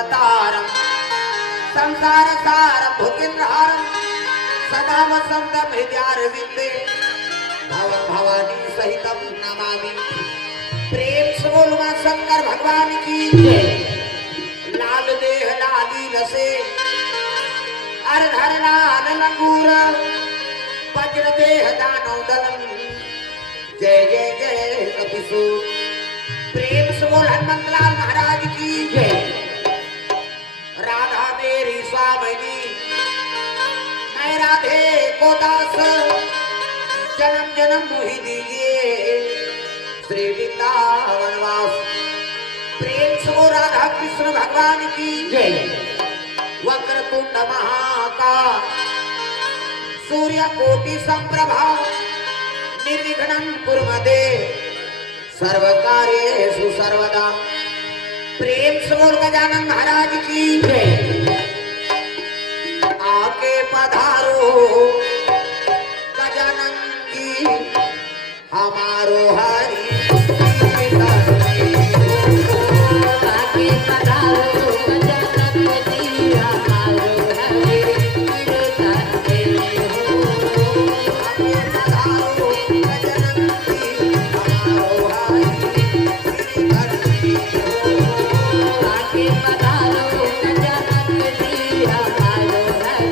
अवतारम संसार सारम भुकिंद्रहारम सदा वसंतम हृदयारविंदे भवं भवानी सहितम नमामि। प्रेम से बोलो मां शंकर भगवान की लाल देह लाली रसे अरधर लाल लंगूर वज्र देह दानव दलम जय जय जय कपिसु। प्रेम से बोल हनुमंत लाल महाराज की जय। राधा मेरी स्वामिनी मैं राधे को दास जन्म जन्म मोहि दीजिए श्री वृंदावन वास। प्रेम से बोल राधा कृष्ण भगवान की जय। वक्रतुंड महाकाय सूर्य कोटि संप्रभा निर्विघ्नं कुरु मे देव सर्वकार्येषु सर्वदा। प्रेम से बोल गजानन महाराज की जय। आके पधारो गजानन की हमारो हरि आके पधारो गजानन जी हमारो हरि आके पधारो गजानन जी हमारो हरि आके पधारो गजानन जी हमारो हरि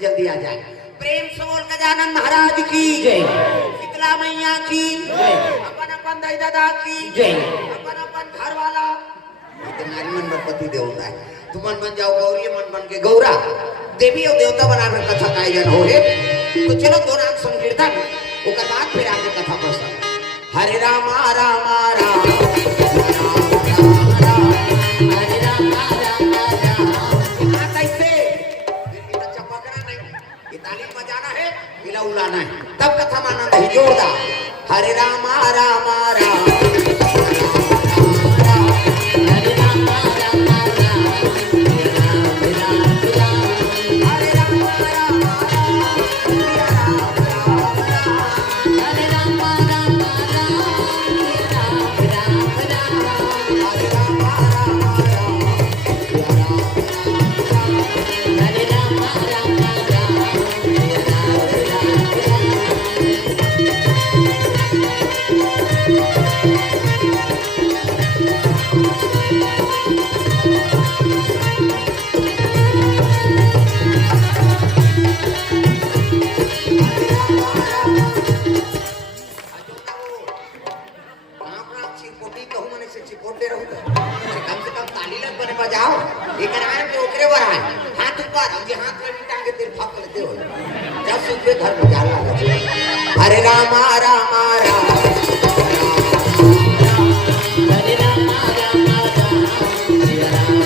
जल्दी आ जाए। प्रेम से बोल गजानन महाराज की जय। शीतला मैया की जय। अपन अपन दाई दादा की जय। अपन अपन घर वाला नारी मन पति देवता है। तुम मन बन जाओ गौरी, मन बन के गौरा, देवी और देवता बनाकर कथा का आयोजन हो रे। तो चलो दो नाम संकीर्तन ओकर बाद फिर आगे कथा प्रसंग। हरे राम राम राम उलाना है तब कथा मानना नहीं जोरदार। हरे राम राम राम हरे राम राम राम हरे राम राम राम हरे रामा रामा राम हरे रामा रामा राम सिया राम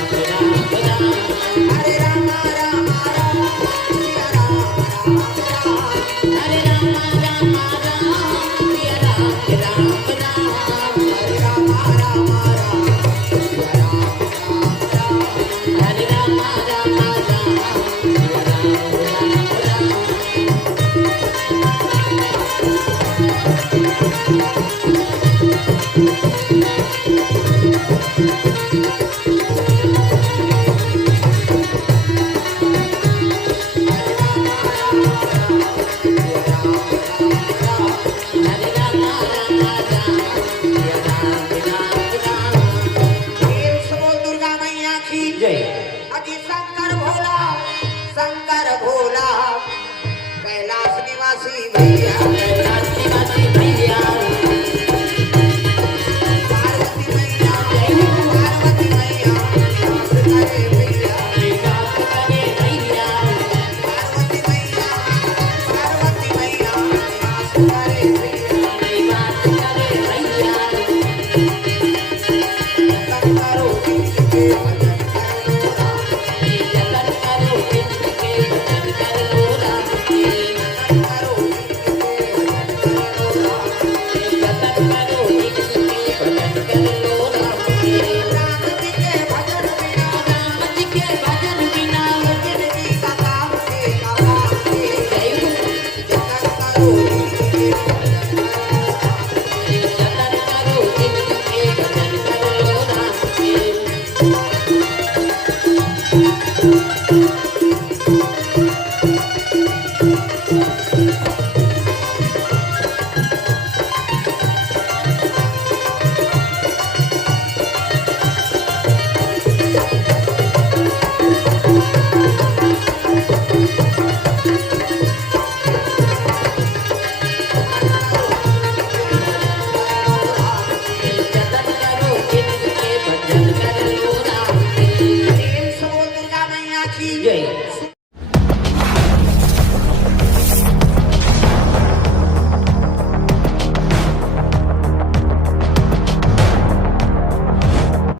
राम हरे रामा रामा राम सिया राम राम हरे रामा रामा राम सिया राम राम हरे रामा रामा राम सिया राम राम हरे रामा रामा राम सिया राम राम